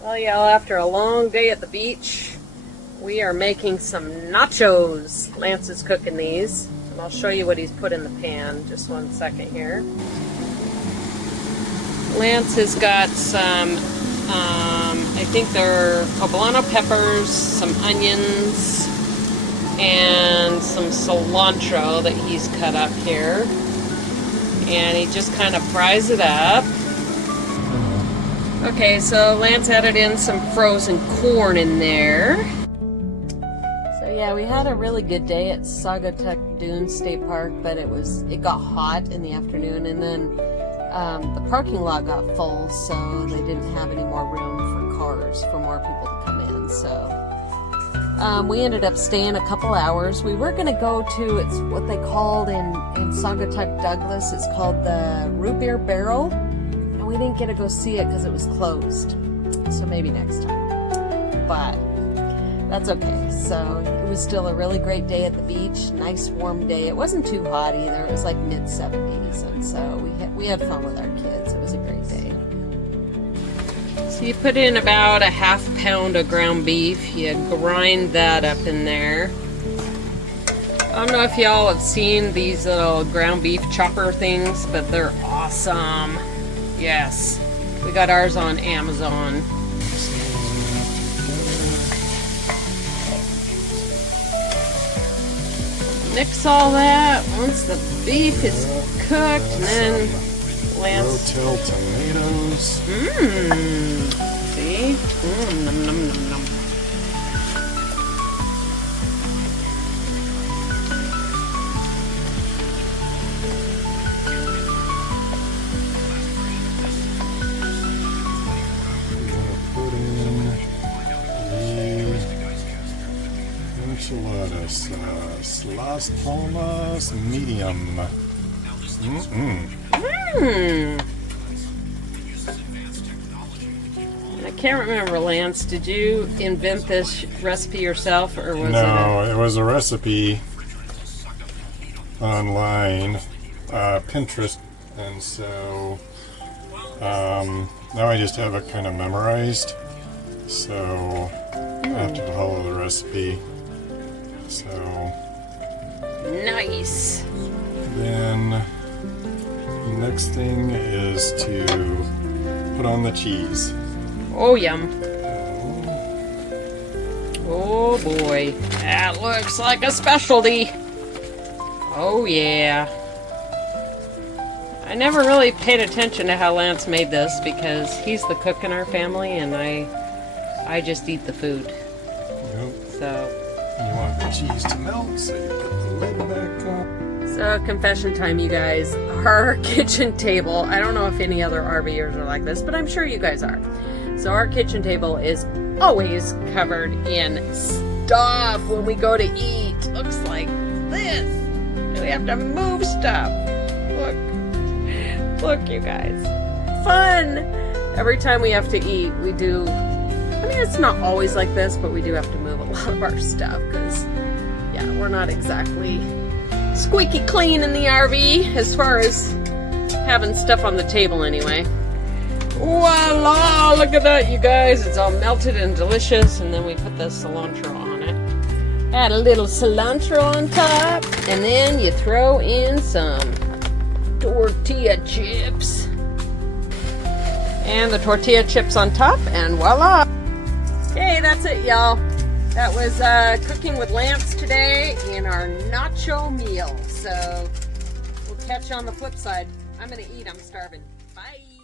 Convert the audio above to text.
Well, y'all, after a long day at the beach, we are making some nachos. Lance is cooking these, and I'll show you what he's put in the pan. Just one second here. Lance has got some, I think they're poblano peppers, some onions, and some cilantro that he's cut up here. And he just kind of fries it up. Okay, so Lance added in some frozen corn in there. So yeah, we had a really good day at Saugatuck Dunes State Park, but it got hot in the afternoon, and then the parking lot got full, so they didn't have any more room for cars for more people to come in. So we ended up staying a couple hours. We were gonna go to, it's what they called in Saugatuck Douglas, it's called the Root Beer Barrel. We didn't get to go see it because it was closed, so maybe next time, but that's okay. So it was still a really great day at the beach, nice warm day. It wasn't too hot either, it was like mid-70s, and so we had fun with our kids. It was a great day. So you put in about a ½ pound of ground beef, you grind that up in there. I don't know if y'all have seen these little ground beef chopper things, but they're awesome. Yes, we got ours on Amazon. Mix all that once the beef is cooked, and then Lance. Rotel tomatoes. See? Nom, nom, nom, nom. Enchilada sauce, Las Palmas medium. I can't remember, Lance. Did you invent this recipe yourself, or was No, it was a recipe online, Pinterest, and so now I just have it kind of memorized. So I have to follow the recipe. So nice. Then the next thing is to put on the cheese. Oh, yum. Oh boy, that looks like a specialty. Oh yeah. I never really paid attention to how Lance made this because he's the cook in our family and I just eat the food. Yep. So you want the cheese to melt, so you put the lid back on. So confession time, you guys. Our kitchen table, I don't know if any other RVers are like this, but I'm sure you guys are. So our kitchen table is always covered in stuff when we go to eat. Looks like this. And we have to move stuff. Look, you guys. Fun! Every time we have to eat, we do, I mean, it's not always like this, but we do have to move a lot of our stuff because, yeah, we're not exactly squeaky clean in the RV as far as having stuff on the table anyway. Voila! Look at that, you guys. It's all melted and delicious, and then we put the cilantro on it. Add a little cilantro on top, and then you throw in some tortilla chips. And the tortilla chips on top, and voila! Okay, that's it, y'all. That was cooking with Lance today in our nacho meal. So we'll catch you on the flip side. I'm gonna eat, I'm starving. Bye!